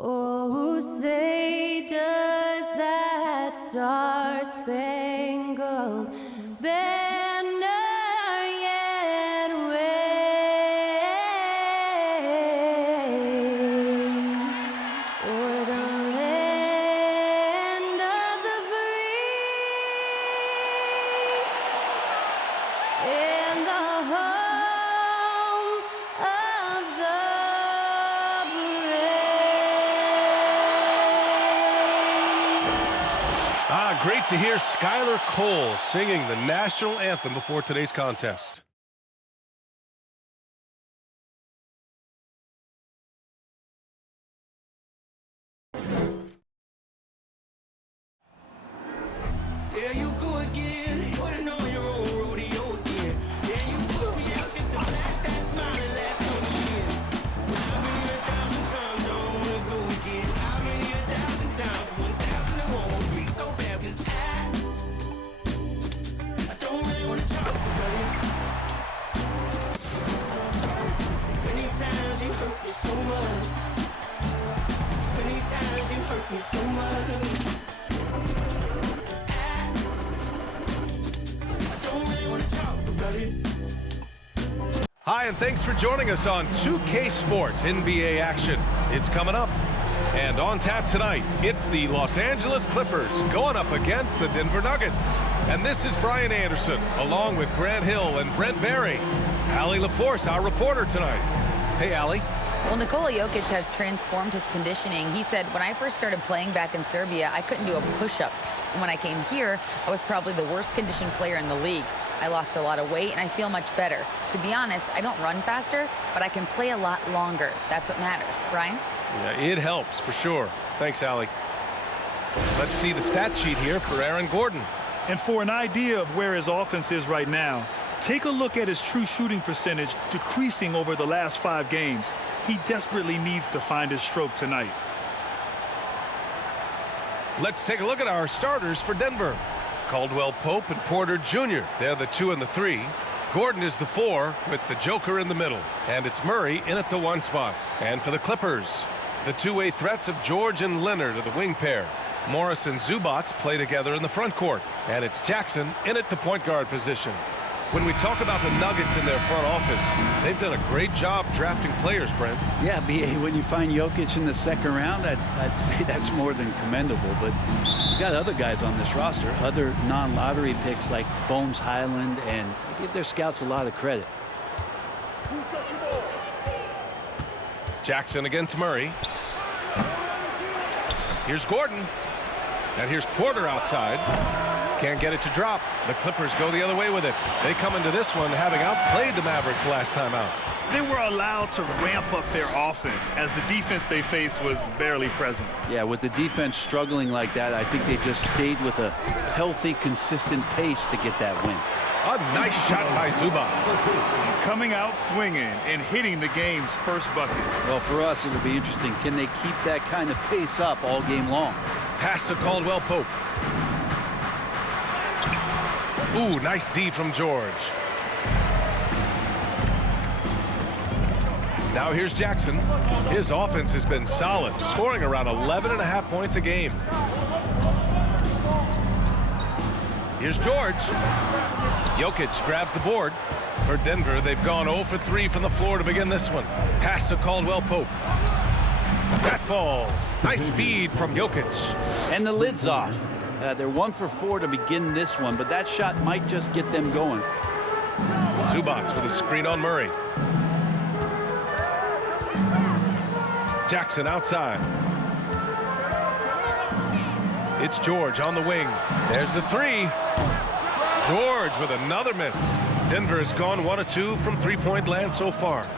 Oh, say does that star-spangled banner yet wave o'er the land of the free and the home of the Great to hear Skylar Cole singing the national anthem before today's contest. There you go again, putting on your own rodeo again. Yeah, you push me out just to flash that smile and last on the year. I've been here 1,000 times, I don't wanna go again. I've been here 1,000 times, 1,001 won't be so bad, 'cause I don't really wanna talk about it. Many times you hurt me so much. Many times you hurt me so much. Hi, and thanks for joining us on 2K Sports NBA action. It's coming up. And on tap tonight, it's the Los Angeles Clippers going up against the Denver Nuggets. And this is Brian Anderson, along with Grant Hill and Brent Barry. Allie LaForce, our reporter tonight. Hey, Allie. Well, Nikola Jokic has transformed his conditioning. He said, when I first started playing back in Serbia, I couldn't do a push-up. And when I came here, I was probably the worst conditioned player in the league. I lost a lot of weight, and I feel much better. To be honest, I don't run faster, but I can play a lot longer. That's what matters. Brian? Yeah, it helps for sure. Thanks, Allie. Let's see the stat sheet here for Aaron Gordon. And for an idea of where his offense is right now, take a look at his true shooting percentage decreasing over the last 5 games. He desperately needs to find his stroke tonight. Let's take a look at our starters for Denver. Caldwell Pope and Porter Jr. They're the 2 and the 3. Gordon is the 4 with the Joker in the middle. And it's Murray in at the 1 spot. And for the Clippers, the two-way threats of George and Leonard are the wing pair. Morris and Zubats play together in the front court. And it's Jackson in at the point guard position. When we talk about the Nuggets in their front office, they've done a great job drafting players, Brent. Yeah, B.A., when you find Jokic in the second round, I'd say that's more than commendable. But you've got other guys on this roster, other non-lottery picks like Bones Highland, and they give their scouts a lot of credit. Jackson against Murray. Here's Gordon. And here's Porter outside. Can't get it to drop. The Clippers go the other way with it. They come into this one having outplayed the Mavericks last time out. They were allowed to ramp up their offense as the defense they faced was barely present. Yeah, with the defense struggling like that, I think they just stayed with a healthy, consistent pace to get that win. A nice shot by Zubats. Coming out swinging and hitting the game's first bucket. Well, for us, it'll be interesting. Can they keep that kind of pace up all game long? Pass to Caldwell Pope. Ooh, nice D from George. Now here's Jackson. His offense has been solid, scoring around 11.5 points a game. Here's George. Jokic grabs the board. For Denver, they've gone 0 for 3 from the floor to begin this one. Pass to Caldwell Pope. That falls. Nice feed from Jokic. And the lid's off. They're 1 for 4 to begin this one, but that shot might just get them going. Zubats with a screen on Murray. Jackson outside. It's George on the wing. There's the 3. George with another miss. Denver has gone 1 of 2 from 3-point land so far.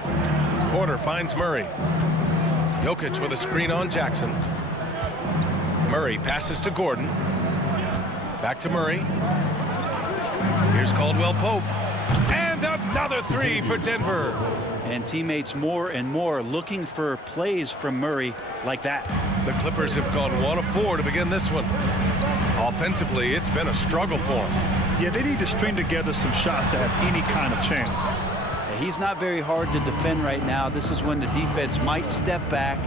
Porter finds Murray. Jokic with a screen on Jackson. Murray passes to Gordon. Back to Murray. Here's Caldwell Pope. And another 3 for Denver. And teammates more and more looking for plays from Murray like that. The Clippers have gone 1 of 4 to begin this one. Offensively, it's been a struggle for them. Yeah, they need to string together some shots to have any kind of chance. He's not very hard to defend right now. This is when the defense might step back,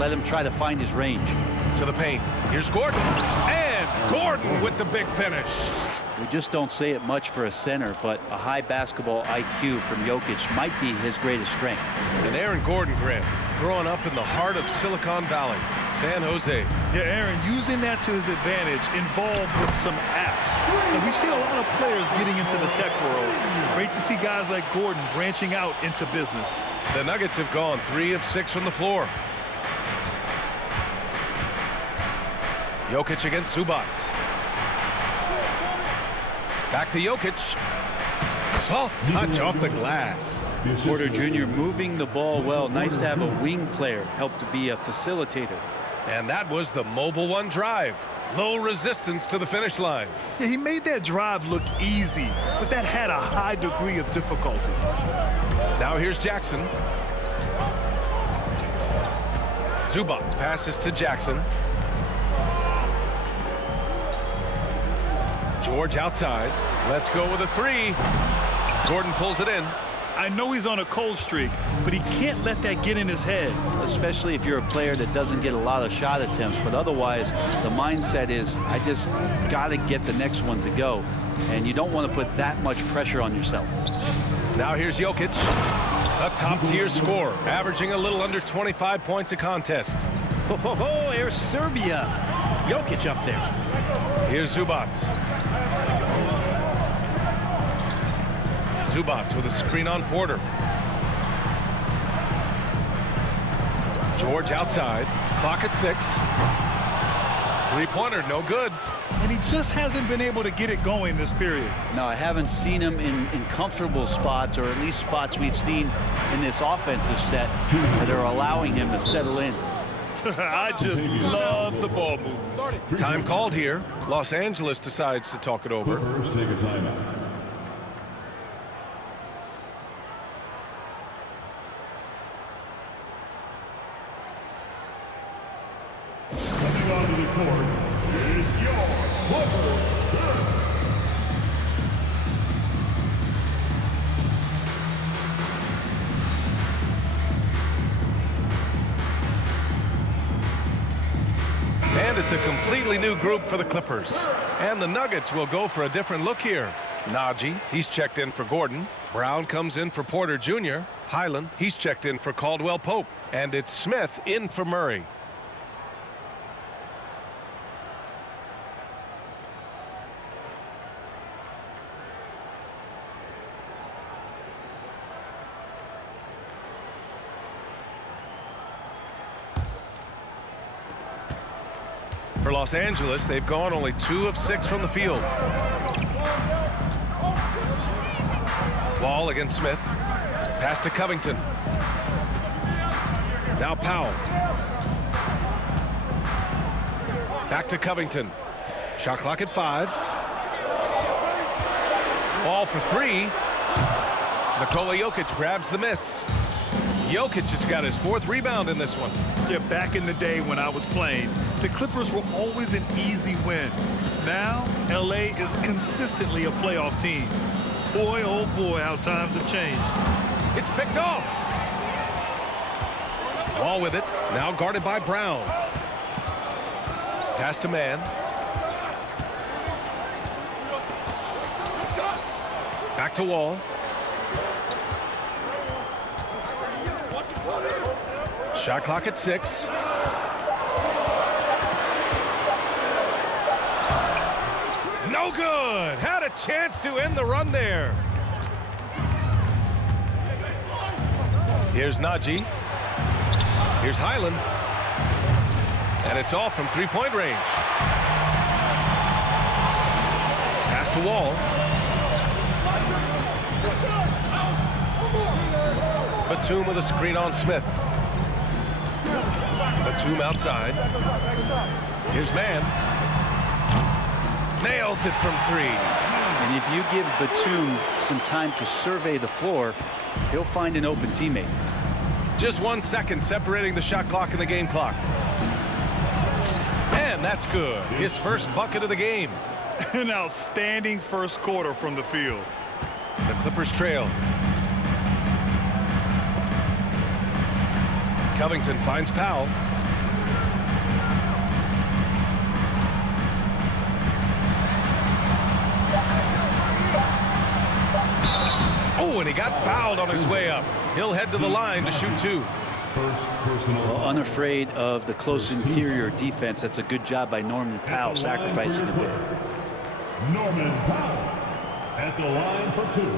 Let him try to find his range. To the paint. Here's Gordon. And Gordon with the big finish. We just don't say it much for a center, but a high basketball IQ from Jokic might be his greatest strength. And Aaron Gordon, Grant, growing up in the heart of Silicon Valley, San Jose. Yeah, Aaron, using that to his advantage, involved with some apps. And we've seen a lot of players getting into the tech world. Great to see guys like Gordon branching out into business. The Nuggets have gone 3 of 6 from the floor. Jokic against Zubac. Back to Jokic. Soft touch off the glass. Porter Jr. moving the ball well. Nice to have a wing player help to be a facilitator. And that was the Mobile One drive. Low resistance to the finish line. Yeah, he made that drive look easy, but that had a high degree of difficulty. Now here's Jackson. Zubac passes to Jackson. George outside. Let's go with a 3. Gordon pulls it in. I know he's on a cold streak, but he can't let that get in his head. Especially if you're a player that doesn't get a lot of shot attempts, but otherwise the mindset is I just got to get the next one to go, and you don't want to put that much pressure on yourself. Now here's Jokic, a top-tier scorer, averaging a little under 25 points a contest. Oh, here's Serbia. Jokic up there. Here's Zubac. Zubac with a screen on Porter. George outside. Clock at 6. Three-pointer, no good. And he just hasn't been able to get it going this period. No, I haven't seen him in comfortable spots, or at least spots we've seen in this offensive set that are allowing him to settle in. I just love the ball movement. Time called here. Los Angeles decides to talk it over. Clippers take a timeout. Coming onto the court is your Clippers. And it's a completely new group for the Clippers. And the Nuggets will go for a different look here. Najee, he's checked in for Gordon. Brown comes in for Porter Jr. Highland, he's checked in for Caldwell Pope. And it's Smith in for Murray. For Los Angeles, they've gone only 2 of 6 from the field. Wall against Smith. Pass to Covington. Now Powell. Back to Covington. Shot clock at 5. Ball for 3. Nikola Jokic grabs the miss. Jokic has got his 4th rebound in this one. Yeah, back in the day when I was playing, the Clippers were always an easy win. Now, LA is consistently a playoff team. Boy, oh boy, how times have changed. It's picked off. Wall with it. Now guarded by Brown. Pass to man. Back to Wall. Shot clock at 6. No good. Had a chance to end the run there. Here's Najee. Here's Highland. And it's all from 3-point range. Pass to Wall. Batum with a screen on Smith. Batum outside. Here's man. Nails it from 3. And if you give Batum some time to survey the floor, he'll find an open teammate. Just 1 second separating the shot clock and the game clock. And that's good. His first bucket of the game. An outstanding first quarter from the field. The Clippers trail. Covington finds Powell. Oh, and he got fouled on his way up. He'll head to the line to shoot 2. First personal. Well, unafraid of the close interior defense. That's a good job by Norman Powell, sacrificing a bit. Norman Powell at the line for 2.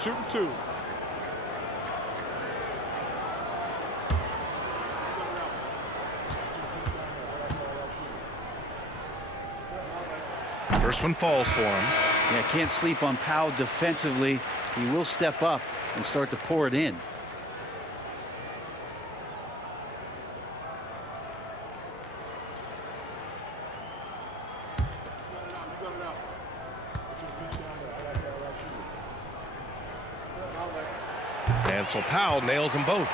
Shooting 2. First one falls for him. Yeah, can't sleep on Powell defensively. He will step up and start to pour it in. And so Powell nails them both.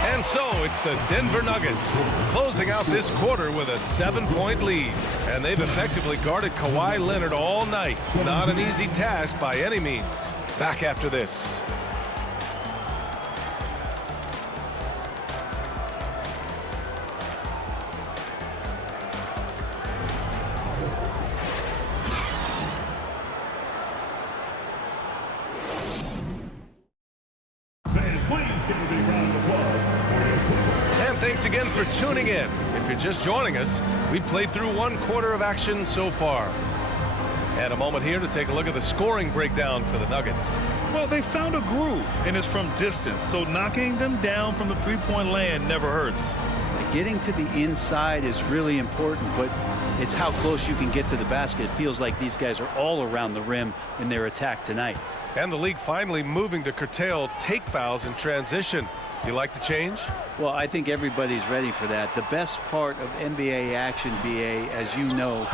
And so it's the Denver Nuggets closing out this quarter with a 7-point lead. And they've effectively guarded Kawhi Leonard all night. Not an easy task by any means. Back after this. Thanks again for tuning in. If you're just joining us, we played through 1 quarter of action so far. And a moment here to take a look at the scoring breakdown for the Nuggets. Well, they found a groove, and it's from distance, so knocking them down from the three-point land never hurts. Getting to the inside is really important, but it's how close you can get to the basket. It feels like these guys are all around the rim in their attack tonight. And the league finally moving to curtail take fouls in transition. You like the change? Well, I think everybody's ready for that. The best part of NBA action, BA, as you know,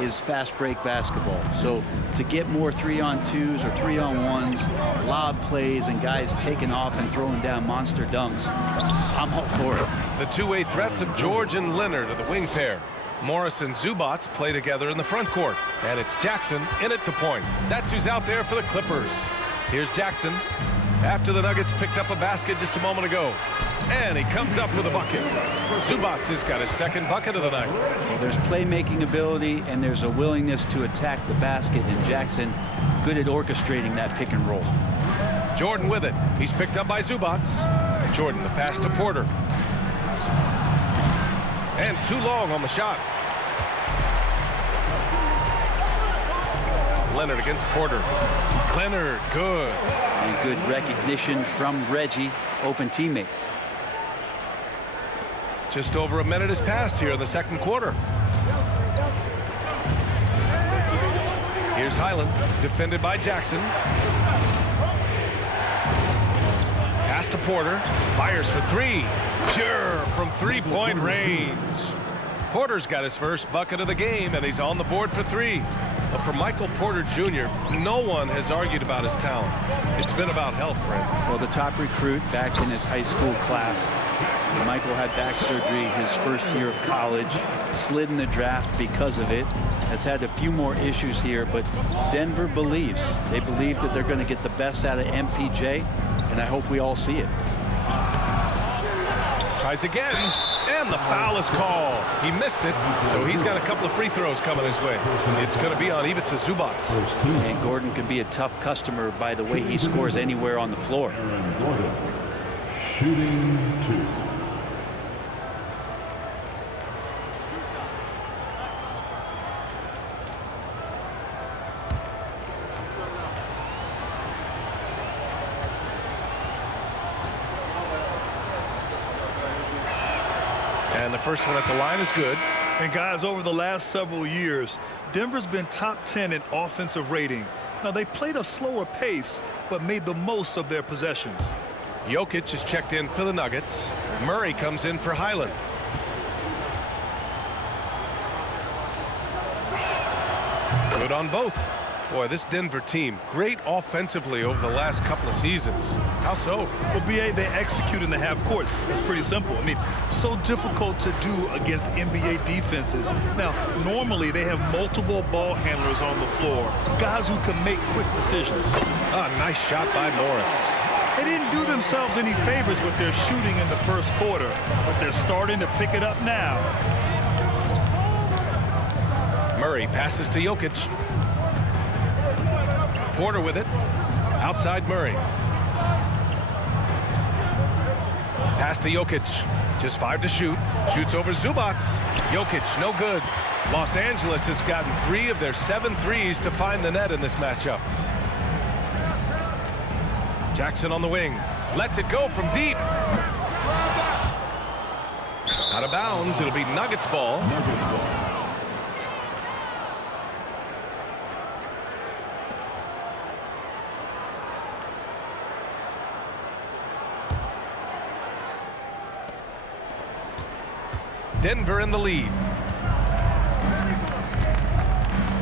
is fast break basketball. So to get more 3-on-2s or 3-on-1s, lob plays, and guys taking off and throwing down monster dunks, I'm all for it. The two-way threats of George and Leonard are the wing pair. Morris and Zubats play together in the front court. And it's Jackson in at the point. That's who's out there for the Clippers. Here's Jackson after the Nuggets picked up a basket just a moment ago. And he comes up with a bucket. Zubats has got his second bucket of the night. Well, there's playmaking ability and there's a willingness to attack the basket, and Jackson good at orchestrating that pick and roll. Jordan with it. He's picked up by Zubats. Jordan the pass to Porter. And too long on the shot. Leonard against Porter. Leonard, good. And good recognition from Reggie, open teammate. Just over a minute has passed here in the second quarter. Here's Highland, defended by Jackson. Pass to Porter, fires for 3. Pure from three-point range. Porter's got his first bucket of the game, and he's on the board for 3. But for Michael Porter Jr., no one has argued about his talent. It's been about health, Brent. Well, the top recruit back in his high school class. Michael had back surgery his first year of college, slid in the draft because of it, has had a few more issues here, but Denver believes. They believe that they're going to get the best out of MPJ, and I hope we all see it. Tries again, and the foul is called. He missed it, so he's got a couple of free throws coming his way. It's going to be on Ivica Zubats. And Gordon can be a tough customer by the way he scores anywhere on the floor. Aaron Gordon, shooting 2. And the first one at the line is good. And guys, over the last several years, Denver's been top 10 in offensive rating. Now, they played a slower pace, but made the most of their possessions. Jokic is checked in for the Nuggets. Murray comes in for Highland. Good on both. Boy, this Denver team, great offensively over the last couple of seasons. How so? Well, BA, they execute in the half courts. It's pretty simple. I mean, so difficult to do against NBA defenses. Now, normally they have multiple ball handlers on the floor, guys who can make quick decisions. Ah, nice shot by Morris. They didn't do themselves any favors with their shooting in the first quarter, but they're starting to pick it up now. Murray passes to Jokic. Porter with it. Outside Murray. Pass to Jokic. Just 5 to shoot. Shoots over Zubac. Jokic, no good. Los Angeles has gotten 3 of their 7 threes to find the net in this matchup. Jackson on the wing. Lets it go from deep. Out of bounds. It'll be Nuggets ball. Denver in the lead.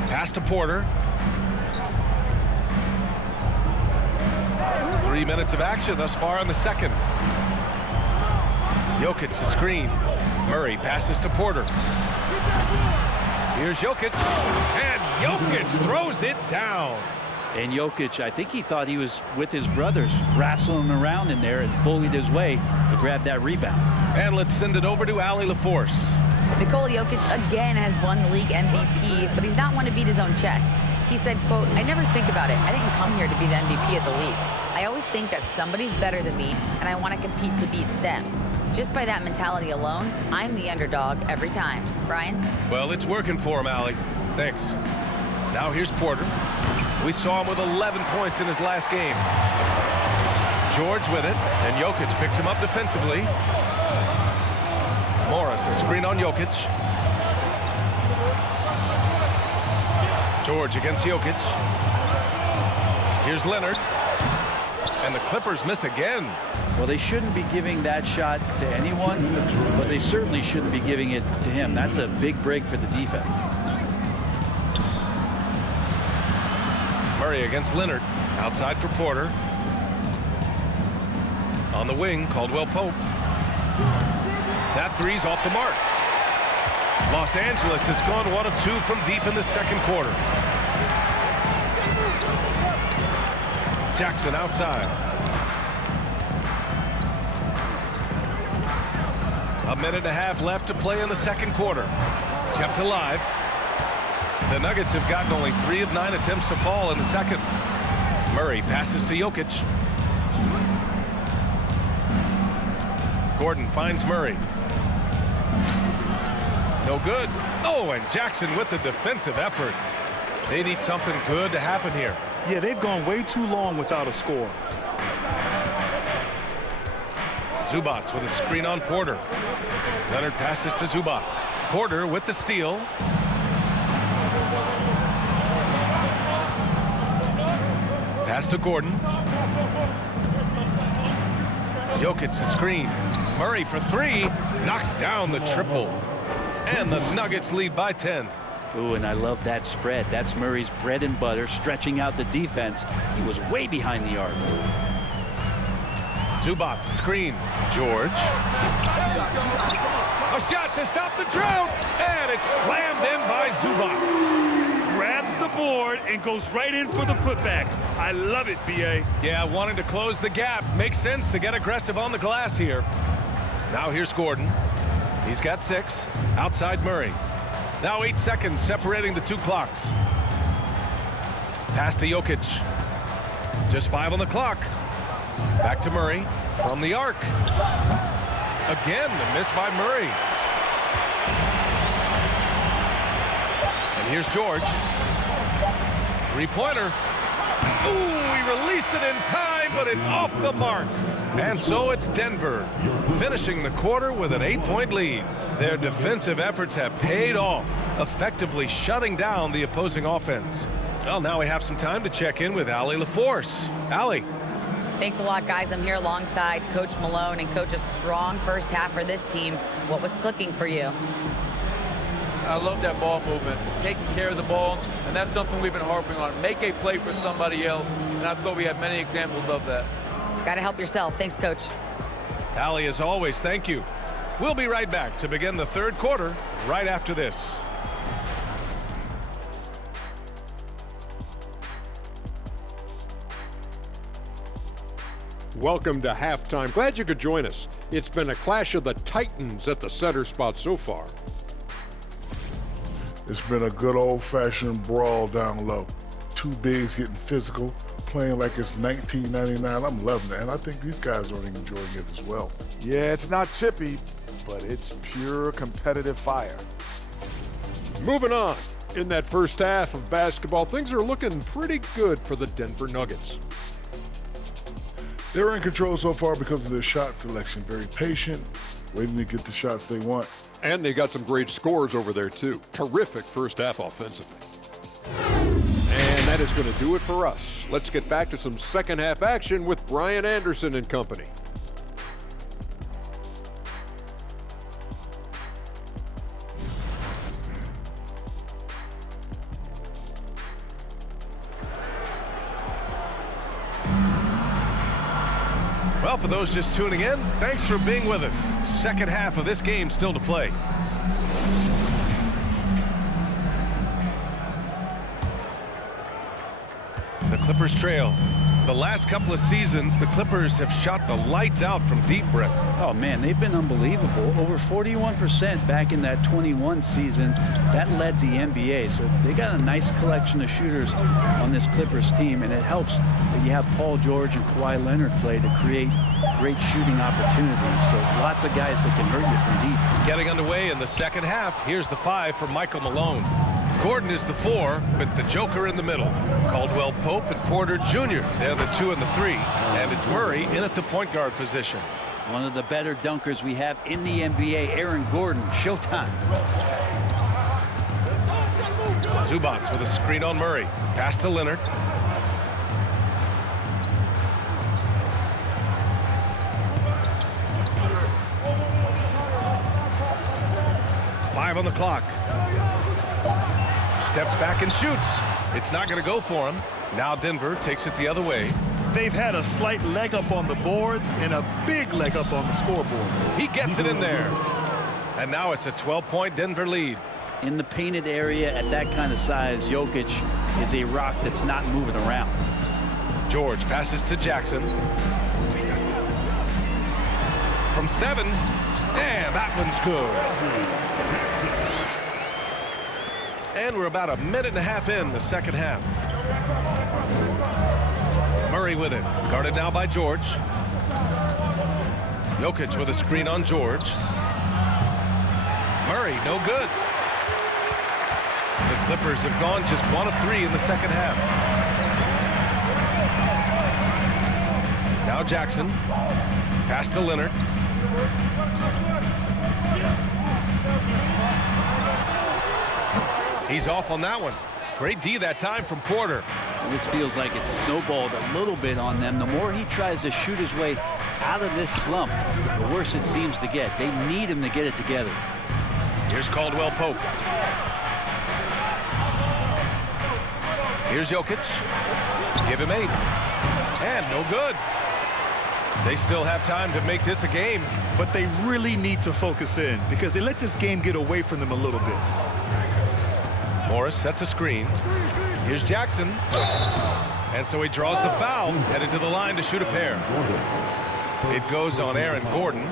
Pass to Porter. 3 minutes of action thus far in the second. Jokic the screen. Murray passes to Porter. Here's Jokic. And Jokic throws it down. And Jokic, I think he thought he was with his brothers, wrestling around in there and bullied his way to grab that rebound. And let's send it over to Allie LaForce. Nikola Jokic again has won the league MVP, but he's not one to beat his own chest. He said, quote, "I never think about it. I didn't come here to be the MVP of the league. I always think that somebody's better than me, and I want to compete to beat them. Just by that mentality alone, I'm the underdog every time." Brian? Well, it's working for him, Allie. Thanks. Now here's Porter. We saw him with 11 points in his last game. George with it, and Jokic picks him up defensively. Morris, a screen on Jokic. George against Jokic. Here's Leonard. And the Clippers miss again. Well, they shouldn't be giving that shot to anyone, but they certainly shouldn't be giving it to him. That's a big break for the defense. Murray against Leonard. Outside for Porter. On the wing, Caldwell Pope. That three's off the mark. Los Angeles has gone 1 of 2 from deep in the second quarter. Jackson outside. A minute and a half left to play in the second quarter. Kept alive. The Nuggets have gotten only 3 of 9 attempts to fall in the second. Murray passes to Jokic. Gordon finds Murray. No good. Oh, and Jackson with the defensive effort. They need something good to happen here. Yeah, they've gone way too long without a score. Zubac with a screen on Porter. Leonard passes to Zubac. Porter with the steal. Pass to Gordon. Jokic the screen. Murray for 3. Knocks down the triple. And the Nuggets lead by 10. Ooh, and I love that spread. That's Murray's bread and butter, stretching out the defense. He was way behind the arc. Zubac screen. George. A shot to stop the drought. And it's slammed in by Zubac. Grabs the board and goes right in for the putback. I love it, B.A. Yeah, wanting to close the gap. Makes sense to get aggressive on the glass here. Now here's Gordon. He's got 6. Outside Murray. Now 8 seconds separating the 2 clocks. Pass to Jokic. Just 5 on the clock. Back to Murray from the arc. Again, the miss by Murray. And here's George. 3-pointer. Ooh, he released it in time, but it's off the mark. And so it's Denver, finishing the quarter with an 8-point lead. Their defensive efforts have paid off, effectively shutting down the opposing offense. Well, now we have some time to check in with Allie LaForce. Allie. Thanks a lot, guys. I'm here alongside Coach Malone, and Coach, a strong first half for this team. What was clicking for you? I love that ball movement, taking care of the ball, and that's something we've been harping on. Make a play for somebody else, and I thought we had many examples of that. Got to help yourself. Thanks, Coach. Allie, as always, thank you. We'll be right back to begin the third quarter right after this. Welcome to halftime. Glad you could join us. It's been a clash of the titans at the center spot so far. It's been a good old-fashioned brawl down low. Two bigs getting physical, playing like it's 1999. I'm loving it, and I think these guys are enjoying it as well. Yeah, it's not chippy, but it's pure competitive fire. Moving on. In that first half of basketball, things are looking pretty good for the Denver Nuggets. They're in control so far because of their shot selection. Very patient, waiting to get the shots they want. And they got some great scores over there, too. Terrific first half offensively. And that is going to do it for us. Let's get back to some second half action with Brian Anderson and company. Well, for those just tuning in, thanks for being with us. Second half of this game still to play. The Clippers trail. The last couple of seasons, the Clippers have shot the lights out from deep, Brett. Oh, man, they've been unbelievable. Over 41% back in that 21 season. That led the NBA. So they got a nice collection of shooters on this Clippers team, and it helps that you have Paul George and Kawhi Leonard play to create great shooting opportunities. So lots of guys that can hurt you from deep. Getting underway in the second half, here's the 5 for Michael Malone. Gordon is the 4 with the Joker in the middle. Caldwell Pope and Porter Jr. They're the 2 and the 3. And it's Murray in at the point guard position. One of the better dunkers we have in the NBA, Aaron Gordon. Showtime. Zubac with a screen on Murray. Pass to Leonard. Five on the clock. Steps back and shoots. It's not going to go for him. Now Denver takes it the other way. They've had a slight leg up on the boards and a big leg up on the scoreboard. He gets it in there. And now it's a 12-point Denver lead. In the painted area at that kind of size, Jokic is a rock that's not moving around. George passes to Jackson. From 7. Damn, that one's good. And we're about a minute and a half in the second half. Murray with it. Guarded now by George. Jokic with a screen on George. Murray, no good. The Clippers have gone just 1 of 3 in the second half. Now Jackson. Pass to Leonard. He's off on that one. Great D that time from Porter. This feels like it's snowballed a little bit on them. The more he tries to shoot his way out of this slump, the worse it seems to get. They need him to get it together. Here's Caldwell Pope. Here's Jokic. Give him 8. And no good. They still have time to make this a game. But they really need to focus in because they let this game get away from them a little bit. Morris sets a screen. Here's Jackson. And so he draws the foul, headed to the line to shoot a pair. It goes on Aaron Gordon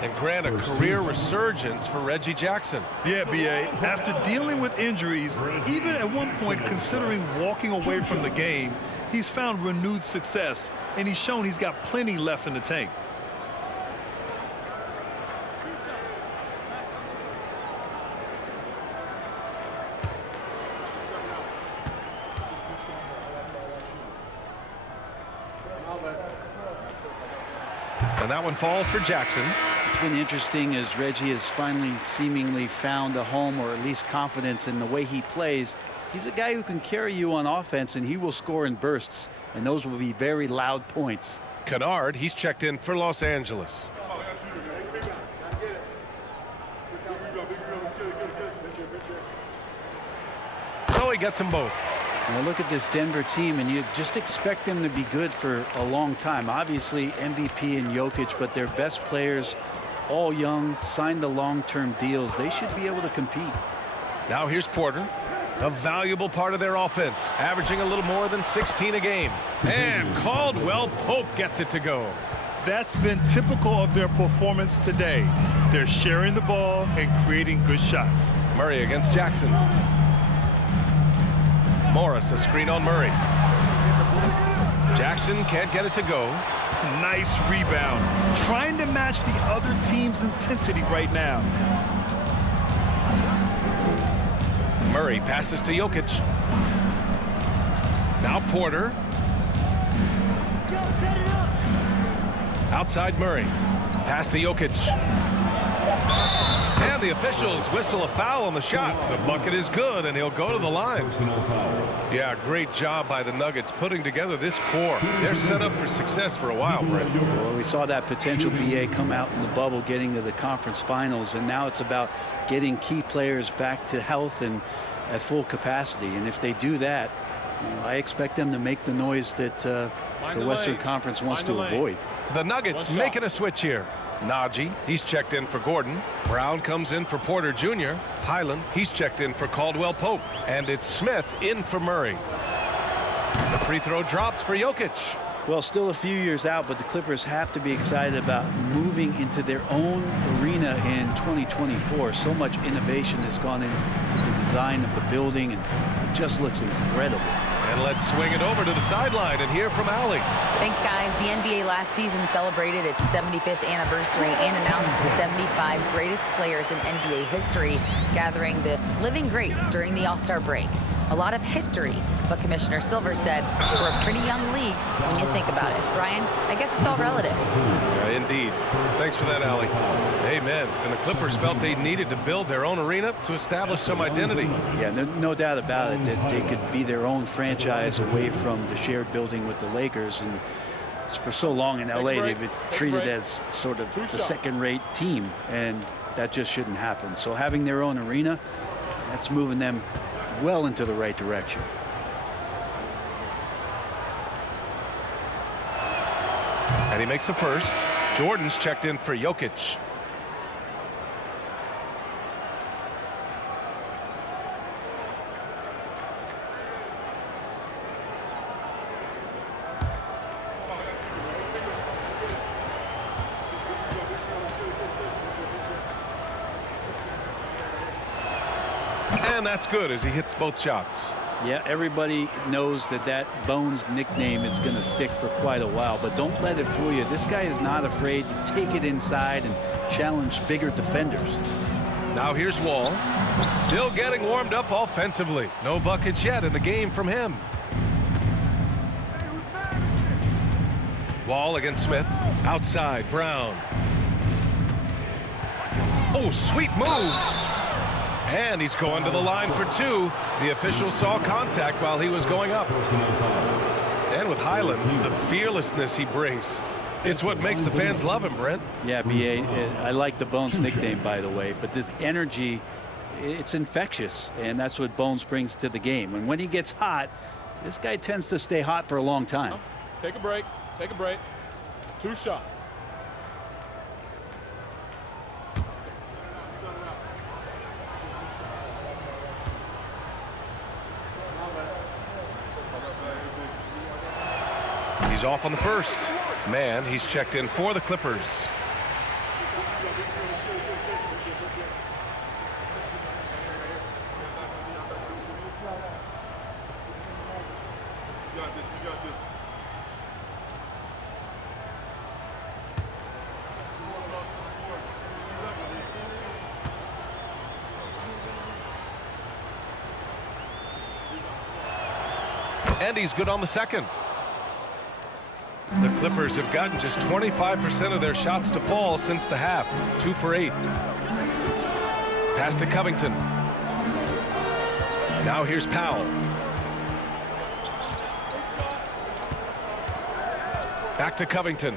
and grant a career resurgence for Reggie Jackson. Yeah, B.A. After dealing with injuries, even at one point considering walking away from the game, he's found renewed success, and he's shown he's got plenty left in the tank. And that one falls for Jackson. It's been interesting as Reggie has finally seemingly found a home or at least confidence in the way he plays. He's a guy who can carry you on offense, and he will score in bursts, and those will be very loud points. Kennard, he's checked in for Los Angeles. So he gets them both. Now look at this Denver team, and you just expect them to be good for a long time. Obviously, MVP and Jokic, but their best players, all young, signed the long-term deals. They should be able to compete. Now here's Porter, a valuable part of their offense, averaging a little more than 16 a game. And Caldwell Pope gets it to go. That's been typical of their performance today. They're sharing the ball and creating good shots. Murray against Jackson. Morris, a screen on Murray. Jackson can't get it to go. Nice rebound. Trying to match the other team's intensity right now. Murray passes to Jokic. Now Porter. Outside Murray. Pass to Jokic. And the officials whistle a foul on the shot. The bucket is good, and he'll go to the line. Yeah, great job by the Nuggets putting together this core. They're set up for success for a while, Brent. Well, we saw that potential BA come out in the bubble, getting to the conference finals, and now it's about getting key players back to health and at full capacity. And if they do that, I expect them to make the noise that the Western Conference wants to avoid. The Nuggets making a switch here. Najee, he's checked in for Gordon. Brown comes in for Porter Jr. Highland, he's checked in for Caldwell Pope. And it's Smith in for Murray. The free throw drops for Jokic. Well, still a few years out, but the Clippers have to be excited about moving into their own arena in 2024. So much innovation has gone into the design of the building, and it just looks incredible. And let's swing it over to the sideline and hear from Allie. Thanks, guys. The NBA last season celebrated its 75th anniversary and announced the 75 greatest players in NBA history, gathering the living greats during the All-Star break. A lot of history, but Commissioner Silver said we're a pretty young league when you think about it. Brian, I guess it's all relative. Yeah, indeed. Thanks for that, Allie. Amen. And the Clippers felt they needed to build their own arena to establish some identity. Yeah, no doubt about it that they could be their own franchise away from the shared building with the Lakers. And for so long in LA, they've been treated as sort of the second-rate team, and that just shouldn't happen. So having their own arena, that's moving them well into the right direction. And he makes the first. Jordan's checked in for Jokic. And that's good as he hits both shots. Yeah, everybody knows that Bones nickname is going to stick for quite a while, but don't let it fool you. This guy is not afraid to take it inside and challenge bigger defenders. Now here's Wall. Still getting warmed up offensively. No buckets yet in the game from him. Wall against Smith. Outside, Brown. Oh, sweet move. And he's going to the line for two. The official saw contact while he was going up. And with Highland, the fearlessness he brings. It's what makes the fans love him, Brent. Yeah, B.A., I like the Bones nickname, by the way, but this energy, it's infectious, and that's what Bones brings to the game. And when he gets hot, this guy tends to stay hot for a long time. Take a break. Take a break. 2 shots. He's off on the first. Man, he's checked in for the Clippers. And he's good on the second. The Clippers have gotten just 25% of their shots to fall since the half. 2 for 8. Pass to Covington. Now here's Powell. Back to Covington.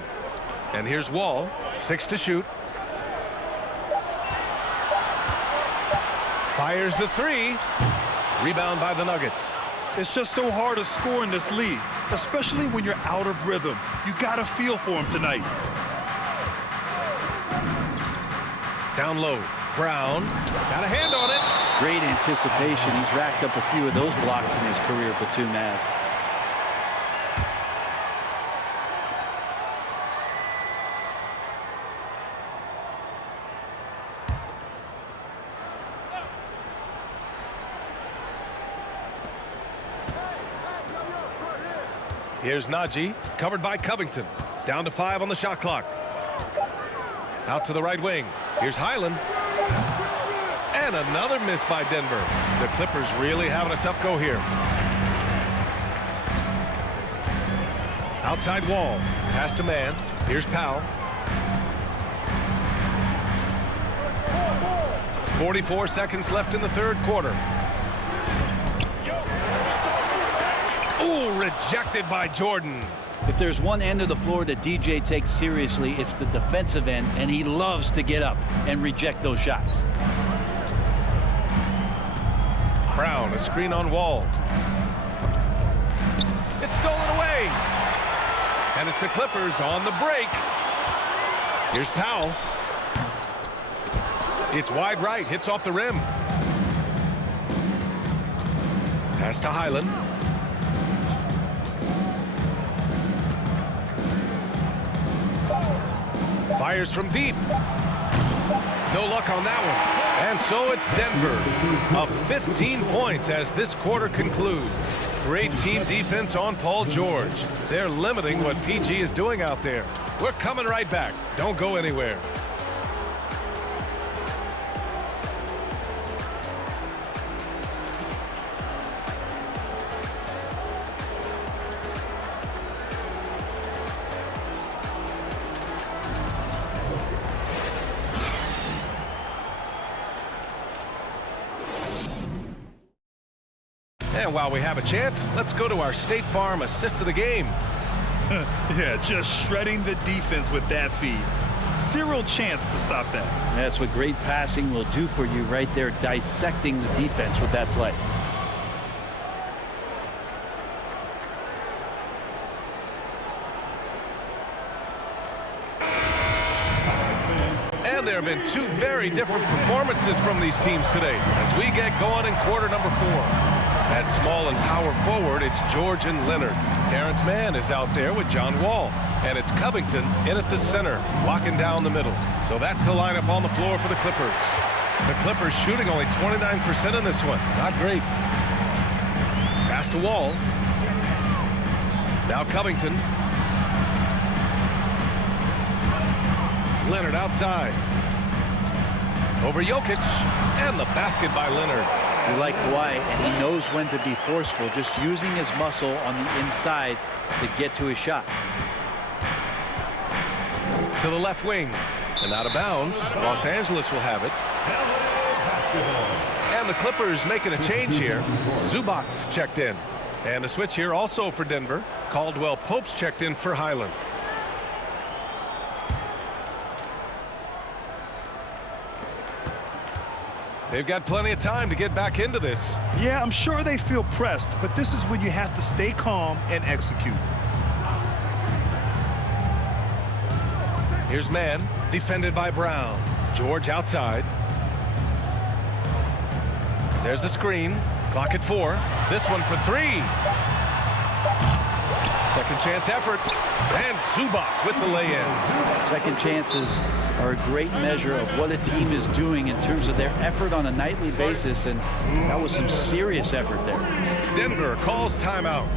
And here's Wall. 6 to shoot. Fires the 3. Rebound by the Nuggets. It's just so hard to score in this league, especially when you're out of rhythm. You got to feel for him tonight. Down low. Brown got a hand on it. Great anticipation. He's racked up a few of those blocks in his career, Batum has. Here's Najee, covered by Covington. Down to 5 on the shot clock. Out to the right wing. Here's Highland. And another miss by Denver. The Clippers really having a tough go here. Outside Wall. Pass to man. Here's Powell. 44 seconds left in the third quarter. Ooh, rejected by Jordan. If there's one end of the floor that DJ takes seriously, it's the defensive end, and he loves to get up and reject those shots. Brown, a screen on Wall. It's stolen away. And it's the Clippers on the break. Here's Powell. It's wide right, hits off the rim. Pass to Highland. Fires from deep. No luck on that one. And so it's Denver up 15 points as this quarter concludes. Great team defense on Paul George. They're limiting what PG is doing out there. We're coming right back. Don't go anywhere. And while we have a chance, let's go to our State Farm assist of the game. Yeah, just shredding the defense with that feed. Zero chance to stop that. That's what great passing will do for you right there, dissecting the defense with that play. And there have been two very different performances from these teams today as we get going in quarter number 4. At small and power forward, it's George and Leonard. Terrence Mann is out there with John Wall. And it's Covington in at the center, locking down the middle. So that's the lineup on the floor for the Clippers. The Clippers shooting only 29% in this one. Not great. Pass to Wall. Now Covington. Leonard outside. Over Jokic. And the basket by Leonard. You like Kawhi, and he knows when to be forceful, just using his muscle on the inside to get to his shot. To the left wing. And out of bounds. Los Angeles will have it. And the Clippers making a change here. Zubats checked in. And a switch here also for Denver. Caldwell Pope's checked in for Highland. They've got plenty of time to get back into this. Yeah, I'm sure they feel pressed, but this is when you have to stay calm and execute. Here's Mann, defended by Brown. George outside. There's the screen. Clock at 4. This one for 3. Second chance effort. And Zubats with the lay-in. Second chances are a great measure of what a team is doing in terms of their effort on a nightly basis, and that was some serious effort there. Denver calls timeout.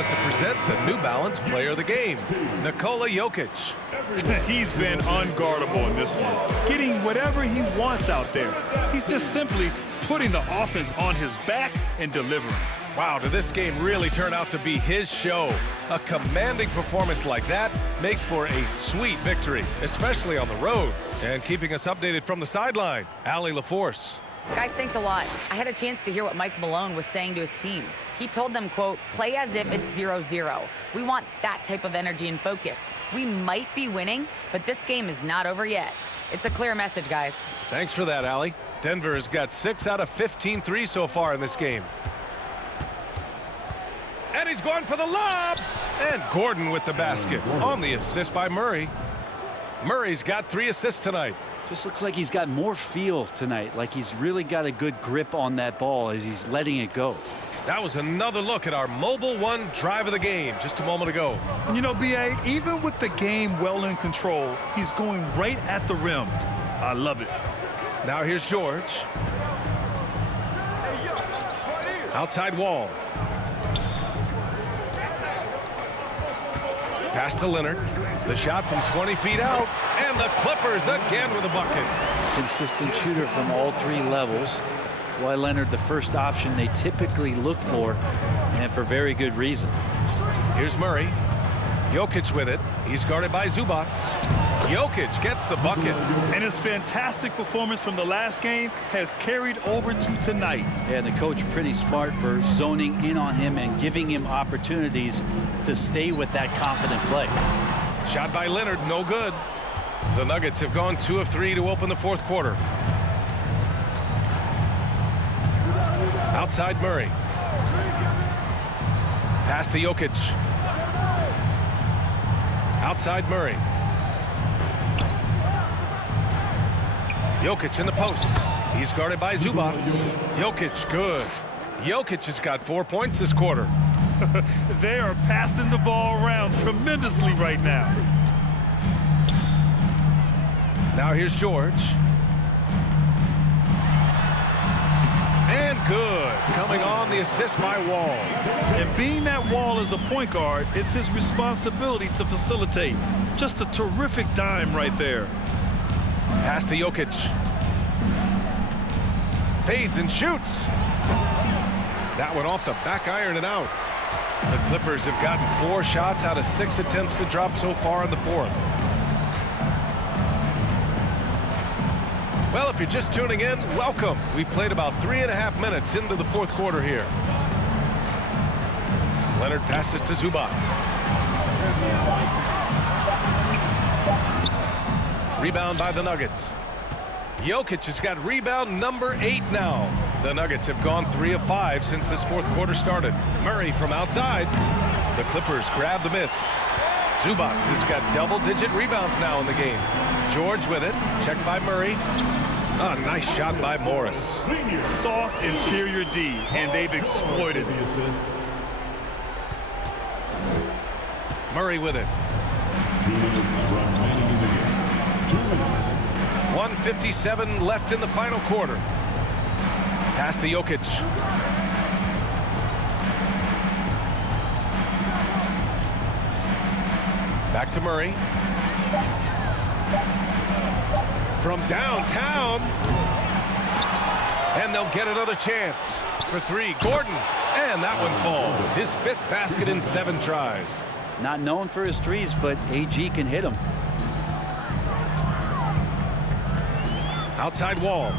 but to present the New Balance Player of the Game, Nikola Jokic. He's been unguardable in this one, getting whatever he wants out there. He's just simply putting the offense on his back and delivering. Wow, did this game really turn out to be his show? A commanding performance like that makes for a sweet victory, especially on the road. And keeping us updated from the sideline, Allie LaForce. Guys, thanks a lot. I had a chance to hear what Mike Malone was saying to his team. He told them, quote, play as if it's 0-0. We want that type of energy and focus. We might be winning, but this game is not over yet. It's a clear message, guys. Thanks for that, Allie. Denver has got 6 out of 15 threes so far in this game. And he's going for the lob. And Gordon with the basket on the assist by Murray. Murray's got 3 assists tonight. Just looks like he's got more feel tonight, like he's really got a good grip on that ball as he's letting it go. That was another look at our Mobile One drive of the game just a moment ago. You know, B.A., even with the game well in control, he's going right at the rim. I love it. Now here's George. Outside wall. Pass to Leonard. The shot from 20 feet out. And the Clippers again with a bucket. Consistent shooter from all 3 levels. Kawhi Leonard, the first option they typically look for, and for very good reason. Here's Murray. Jokic with it. He's guarded by Zubac. Jokic gets the bucket. And his fantastic performance from the last game has carried over to tonight. Yeah, the coach pretty smart for zoning in on him and giving him opportunities to stay with that confident play. Shot by Leonard, no good. The Nuggets have gone 2 of 3 to open the 4th quarter. Outside Murray. Pass to Jokic. Outside Murray. Jokic in the post. He's guarded by Zubac. Jokic, good. Jokic has got 4 points this quarter. They are passing the ball around tremendously right now. Now here's George. And good. Coming on the assist by Wall. And being that Wall is a point guard, it's his responsibility to facilitate. Just a terrific dime right there. Pass to Jokic. Fades and shoots. That one off the back iron and out. The Clippers have gotten 4 shots out of 6 attempts to drop so far in the 4th. Well, if you're just tuning in, welcome. We've played about 3.5 minutes into the 4th quarter here. Leonard passes to Zubac. Rebound by the Nuggets. Jokic has got rebound number 8 now. The Nuggets have gone 3 of 5 since this 4th quarter started. Murray from outside. The Clippers grab the miss. Zubac has got double-digit rebounds now in the game. George with it. Checked by Murray. A nice shot by Morris. Soft interior D, and they've exploited it. Murray with it. 1:57 left in the final quarter. Pass to Jokic. Back to Murray. From downtown. And they'll get another chance for 3. Gordon. And that one falls. His 5th basket in 7 tries. Not known for his threes, but AG can hit them. Outside Wall.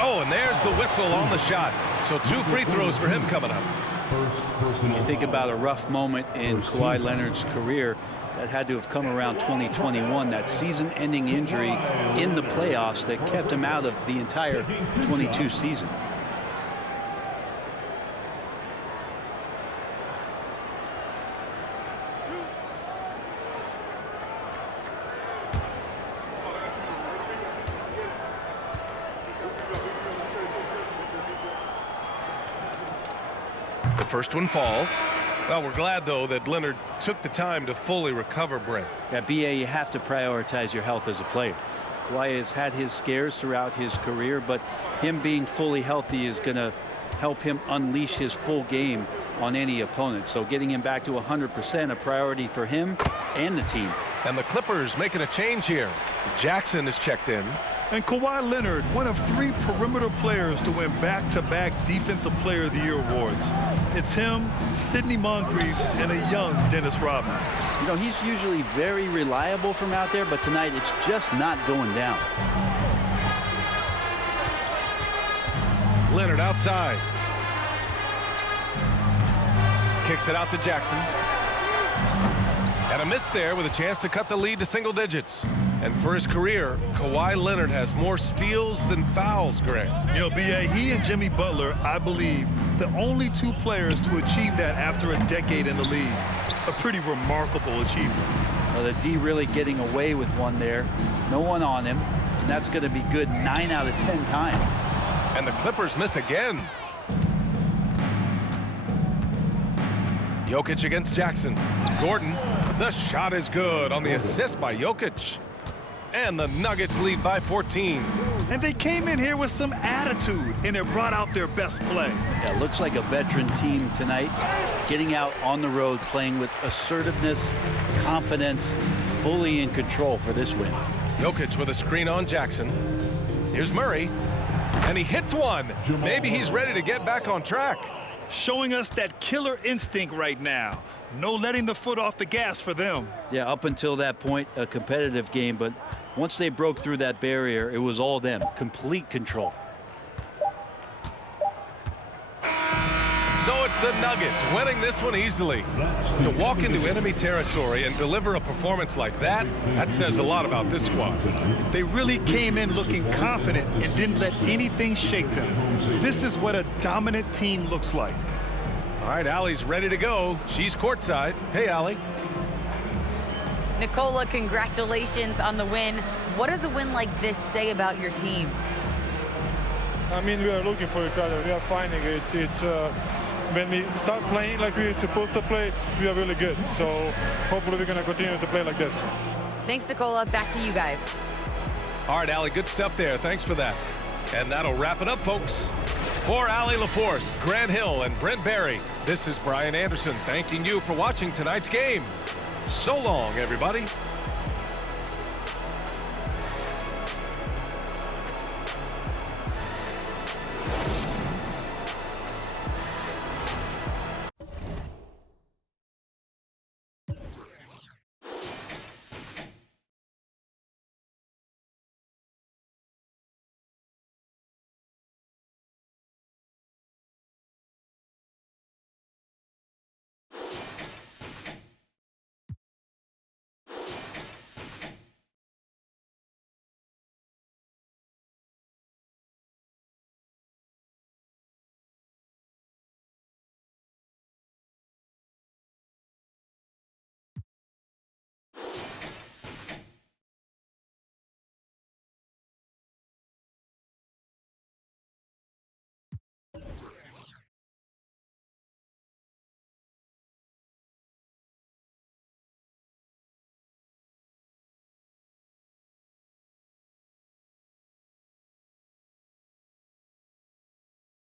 Oh, and there's the whistle on the shot. So 2 free throws for him coming up. You think about a rough moment in Kawhi Leonard's career that had to have come around 2021, that season-ending injury in the playoffs that kept him out of the entire 22 season. The first one falls. Well, we're glad, though, that Leonard took the time to fully recover, Brent. At BA, you have to prioritize your health as a player. Kawhi has had his scares throughout his career, but him being fully healthy is going to help him unleash his full game on any opponent. So getting him back to 100% a priority for him and the team. And the Clippers making a change here. Jackson is checked in. And Kawhi Leonard, one of 3 perimeter players to win back-to-back Defensive Player of the Year awards. It's him, Sidney Moncrief, and a young Dennis Rodman. You know, he's usually very reliable from out there, but tonight it's just not going down. Leonard outside. Kicks it out to Jackson. And a miss there with a chance to cut the lead to single digits. And for his career, Kawhi Leonard has more steals than fouls, Greg. You know, B.A., he and Jimmy Butler, I believe, the only 2 players to achieve that after a decade in the league. A pretty remarkable achievement. Well, the D really getting away with one there. No one on him. And that's going to be good 9 out of 10 times. And the Clippers miss again. Jokic against Jackson. Gordon, the shot is good on the assist by Jokic. And the Nuggets lead by 14. And they came in here with some attitude, and it brought out their best play. Yeah, looks like a veteran team tonight, getting out on the road, playing with assertiveness, confidence, fully in control for this win. Jokic with a screen on Jackson. Here's Murray, and he hits one. Maybe he's ready to get back on track. Showing us that killer instinct right now. No letting the foot off the gas for them. Yeah, up until that point, a competitive game, but once they broke through that barrier, it was all them. Complete control. So it's the Nuggets winning this one easily. To walk into enemy territory and deliver a performance like that, that says a lot about this squad. They really came in looking confident and didn't let anything shake them. This is what a dominant team looks like. All right, Allie's ready to go. She's courtside. Hey, Allie. Nicola, congratulations on the win. What does a win like this say about your team? I mean, we are looking for each other. We are finding it. It's when we start playing like we're supposed to play, we are really good. So hopefully we're going to continue to play like this. Thanks, Nicola. Back to you guys. All right, Allie, good stuff there. Thanks for that. And that'll wrap it up, folks. For Allie LaForce, Grant Hill, and Brent Barry, this is Brian Anderson thanking you for watching tonight's game. So long, everybody.